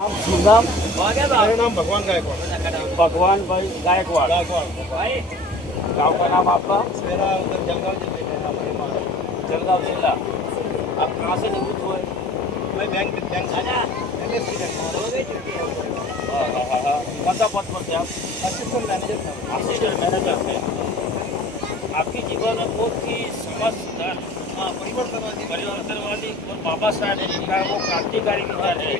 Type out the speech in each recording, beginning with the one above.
नाम मेरा नाम भगवान गायकवाड़। भगवान भाई गायकवाड़। गायकवाड़ गाँव का नाम आपका? मेरा उधर जलगांव जिले में है, अपने माँ। जलगांव जिला। आप कहाँ से निवृत्त हुए? मैं बैंक MSc हाँ। कौन सा पद पर थे आप? असिस्टेंट मैनेजर था। असिस्टेंट मैनेजर थे। आपके जीवन में बहुत ही समझ सुधार हाँ, परिवर्तनवादी और बाबा साहब ने लिखा है वो क्रांतिकारी विचार है,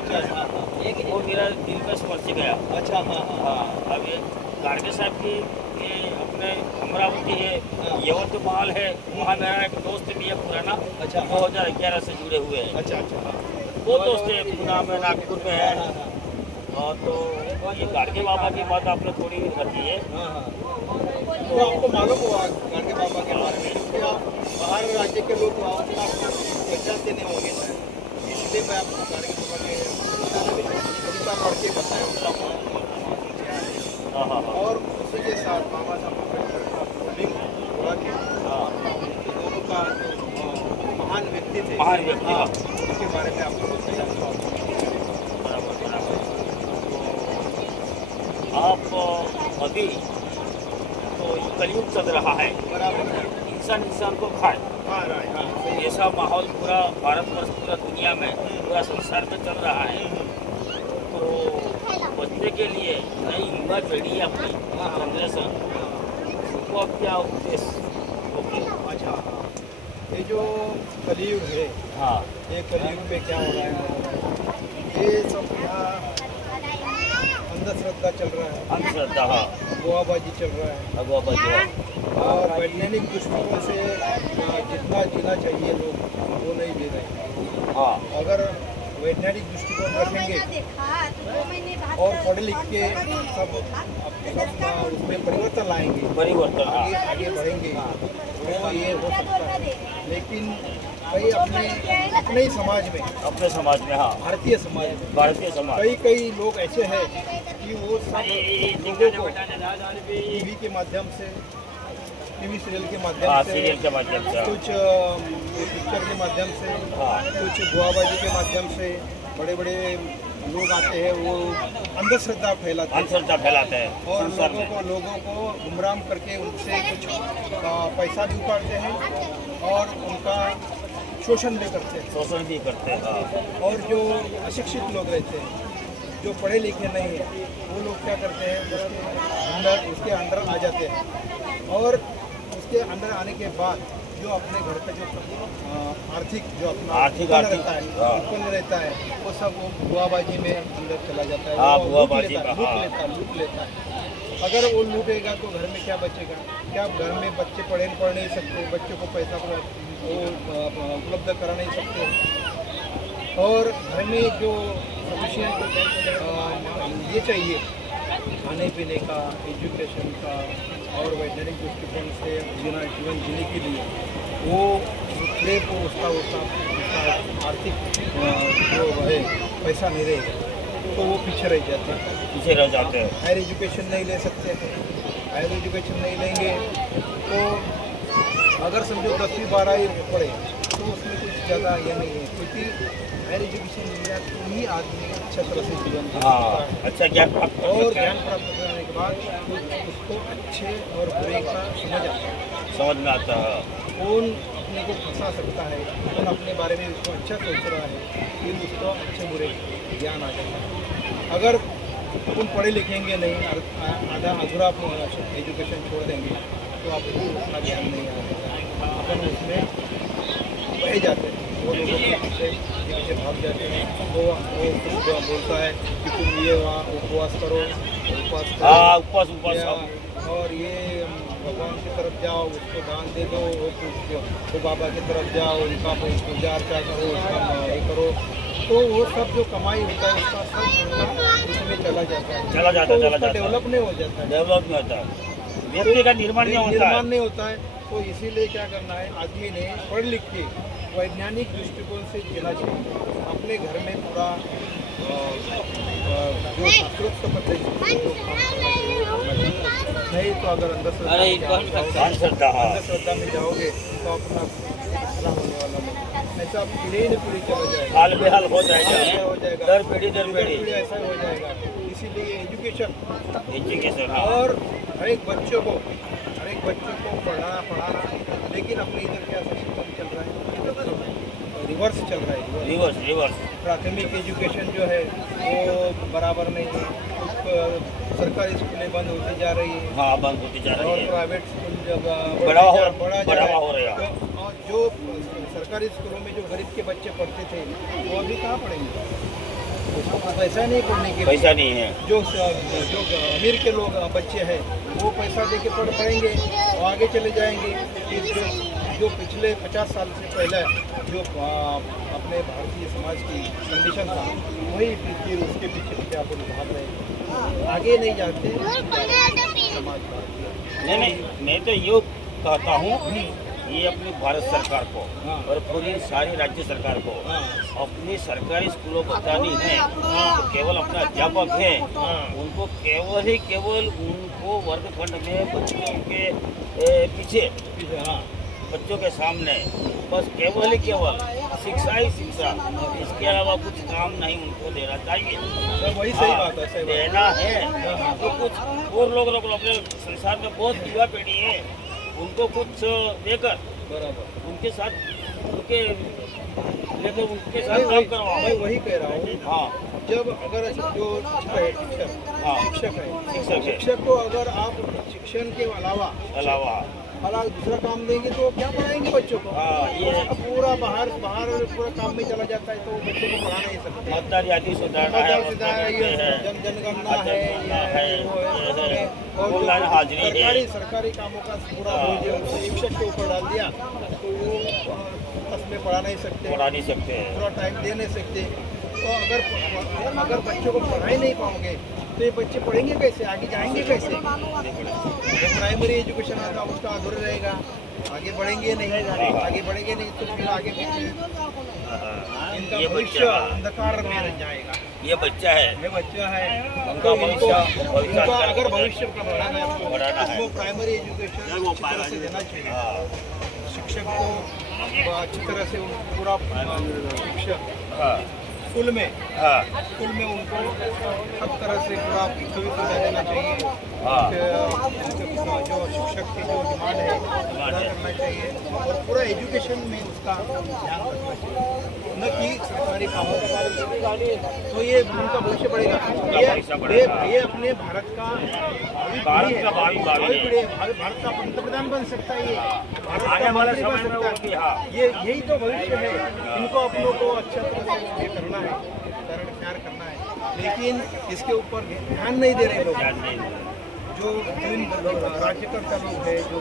वो मेरा दिल में स्पर्श गया। अच्छा, हाँ हाँ हाँ, अब ये गाड़गे साहब की ये अपने अमरावती है, यवतमाल है, वहाँ मेरा एक दोस्त भी है पुराना। अच्छा। 2011 से जुड़े हुए हैं। अच्छा अच्छा हाँ वो दोस्त है पुणे में, नागपुर में है। हाँ हाँ और तो ये गाड़गे बाबा की बात आपने थोड़ी रखी है। हाँ हाँ। तो आपको मालूम हुआ गाड़गे बाबा के बारे में, क्योंकि आप बाहर राज्य के लोग आपको पहचानते नहीं होंगे, इसलिए मैं आपको गाड़गे बाबा के बारे में थोड़ा पढ़ के बताया हाँ हाँ हाँ और उसी के साथ बाबा साहब अम्बेडकर का लिंक जोड़ा के हाँ। दोनों का जो महान व्यक्ति थे, महान व्यक्ति, हाँ, हाँ। उनके बारे में आपको बताया। बराबर बराबर। तो आप अभी तो कलयुग चल रहा है, बराबर है। इंसान को खाए, हाँ राय, हाँ सही। ऐसा माहौल पूरा भारतवर्ष, पूरा दुनिया में, पूरा संसार में चल रहा है। तो बचने के लिए नई युवा पीढ़ी अपनी जनरेशन, उनको अब क्या उद्देश्य होगी? अच्छा हाँ, ये जो कलयुग है, हाँ ये कलयुग में क्या हो रहा है, ये सब यहाँ अंधश्रद्धा चल रहा है, अंधश्रद्धा, हाँ, गोवाबाजी चल रहा है अगवा बजवा, और वैज्ञानिक दृष्टिकोण से जितना जीना चाहिए लोग वो नहीं जी रहे हैं। हाँ अगर वैज्ञानिक दृष्टिकोण रखेंगे और पढ़े लिख के सब उसमें परिवर्तन लाएंगे, परिवर्तन, हाँ। आगे बढ़ेंगे, तो ये हो सकता है। लेकिन कई अपने ही समाज में, अपने समाज में, हाँ, भारतीय समाज कई लोग ऐसे हैं कि वो सब लोगों को टीवी के माध्यम से, टीवी सीरियल के हाँ, माध्यम से, सीरियल के माध्यम से, कुछ पिक्चर के माध्यम से, हाँ। कुछ गुआबाजी के माध्यम से बड़े बड़े लोग आते हैं, वो अंधश्रद्धा फैलाते हैं हैं और संसार लोगों को गुमराह करके उनसे कुछ पैसा भी उतारते हैं और उनका शोषण भी करते हैं। शोषण भी करते हैं, हाँ। और जो अशिक्षित लोग रहते हैं, जो पढ़े लिखे नहीं हैं, वो लोग क्या करते हैं, उसके अंडर आ जाते हैं और उसके अंदर आने के बाद जो अपने घर का जो आर्थिक जो अपना आर्थिक उत्पन्न रहता है वो सब वो बुआबाजी में अंदर चला जाता है, हाँ, वो बुआबाजी में, लूट लेता है। अगर वो लूटेगा तो घर में क्या बचेगा? क्या घर में बच्चे पढ़ नहीं सकते, बच्चों को पैसा उपलब्ध करा नहीं सकते और घर में जो सफिशिएंट ये चाहिए खाने पीने का, एजुकेशन का और वैज्ञानिक दृष्टिकोण से जीवन जीने के लिए वो पूरे को उसका आर्थिक जो है पैसा नहीं रहेगा तो वो पीछे रह जाते हैं। हायर एजुकेशन नहीं ले सकते, हायर एजुकेशन नहीं लेंगे तो अगर समझो 10वीं 12वीं पढ़े तो उसमें कुछ ज़्यादा ये नहीं है, क्योंकि हायर एजुकेशन लिया तो ही आदमी अच्छा तरह से जीवन जी सकता है। अच्छा ज्ञान प्राप्त और ज्ञान प्राप्त करने के बाद उसको अच्छे और बुरे का समझ में आता है, कौन अपने को फंसा सकता है, कौन अपने बारे में उसको अच्छा सोच रहा है, फिर उसको अच्छे बुरे ज्ञान आ जाता है। अगर तुम पढ़े लिखेंगे नहीं, आधा अधूरा एजुकेशन छोड़ देंगे तो आपको उतना ज्ञान नहीं आएगा, अपन उसमें बह जाते हैं, वो लोगों के पीछे भाग जाते हैं। वो कुछ बोलता है कि तुम ये वहाँ उपवास करो और ये भगवान की तरफ जाओ, उसको दान दे दो, वो बाबा की तरफ जाओ, उनका पूजा अर्चा करो, उसका ये करो, तो वो सब जो कमाई होता है उसका सब उसमें चला जाता है, डेवलप नहीं हो जाता है, व्यक्ति का निर्माण नहीं होता है। तो इसीलिए क्या करना है, आदमी ने पढ़ लिख के वैज्ञानिक दृष्टिकोण से जीना चाहिए, अपने घर में पूरा जो शास्त्रोक्त पद्धति नहीं तो अगर अंधश्रद्धा में जाओगे तो अपना पैदा होने वाला नहीं, ऐसा पीढ़ी न पीढ़ी चला जाएगा, हाल बेहाल हो ऐसा जाएगा, हो जाएगा, दर पीढ़ी दर पीढ़ी पीढ़ी ऐसा हो जाएगा। इसीलिए एजुकेशन एजुकेशन। हाँ और हर एक बच्चों को पढ़ाना, लेकिन अपने इधर क्या सिस्टम चल रहा है, रिवर्स चल रहा है। रिवर्स प्राथमिक एजुकेशन जो है वो बराबर नहीं है, सरकारी स्कूलें बंद होती जा रही है, हाँ बंद होती जा रही और है, प्राइवेट स्कूल जब बढ़ावा हो रहा है। तो और जो सरकारी स्कूलों में जो गरीब के बच्चे पढ़ते थे वो अभी कहाँ पढ़ेंगे, उसको पैसा नहीं पढ़ने के लिए, पैसा नहीं है। जो अमीर के लोग बच्चे हैं वो पैसा दे के पढ़ेंगे और आगे चले जाएंगे। जो पिछले 50 साल से पहले जो अपने भारतीय समाज की कंडीशन था वही फिर उसके पीछे आप भाग रहे हैं, आगे नहीं जाते समाज। नहीं, मैं तो ये कहता हूँ ये अपनी भारत सरकार को और पूरी सारी राज्य सरकार को अपनी सरकारी स्कूलों को बतानी है, तो केवल अपना अध्यापक है उनको केवल उनको वर्गखंड में बच्चों के पीछे, बच्चों के सामने बस केवल शिक्षा ही शिक्षा, इसके अलावा कुछ काम नहीं उनको देना चाहिए। वही सही बात है, सही देना है तो कुछ और लोग अपने संसार में बहुत युवा पीढ़ी है उनको कुछ देकर बराबर उनके साथ उनके साथ काम करवाओ। मैं वही कह रहा हूँ। हाँ जब अगर जो शिक्षक है शिक्षक को अगर आप शिक्षण के अलावा दूसरा काम देंगे तो क्या पढ़ाएंगे बच्चों को। ये पूरा बाहर पूरा काम में चला जाता है तो बच्चों को पढ़ा नहीं सकते। मतदार यादी सुधारना है, जनगणना है और हाजिरी सरकारी कामों का पूरा बोझ शिक्षक के ऊपर डाल दिया तो वो आपस में पढ़ा नहीं सकते, पूरा टाइम दे नहीं सकते। तो अगर बच्चों को पढ़ा ही नहीं पाओगे तो ये बच्चे पढ़ेंगे कैसे, आगे जाएंगे कैसे। जो प्राइमरी एजुकेशन आता है उसका अधूरा रहेगा, आगे बढ़ेंगे नहीं तो फिर आगे इनका भविष्य अंधकार में रह जाएगा। ये बच्चा है उनका उनका अगर भविष्य का बढ़ाना है उसको प्राइमरी एजुकेशन अच्छी तरह से देना चाहिए। शिक्षक को अच्छी तरह से पूरा शिक्षक स्कूल में उनको सब तरह से पूरा सुविधा देना चाहिए। जो शिक्षक की जो डिमांड है पूरा करना चाहिए और पूरा एजुकेशन में उसका ध्यान रखना चाहिए, न कि सरकारी कामों का। तो ये उनका भविष्य बढ़ेगा। ये अपने भारत का भावी पीढ़ी है। भारत का पंतप्रधान बन सकता है, ये भारत का मंत्री बन सकता है। ये यही तो भविष्य है। इनको अपनों को अच्छा तरह से ये करना है, ख्याल करना है, लेकिन इसके ऊपर ध्यान नहीं दे रहे लोग। जो राज्यकर्ता लोग हैं, जो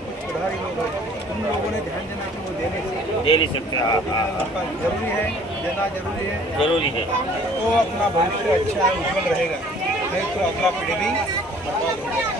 कुछ प्रधारी लोग हैं, उन लोगों ने ध्यान देना कि वो दे नहीं सकते। देना जरूरी है। तो अपना भविष्य अच्छा उज्जवल रहेगा, नहीं तो अगला पीढ़ी भी बर्बाद होगा।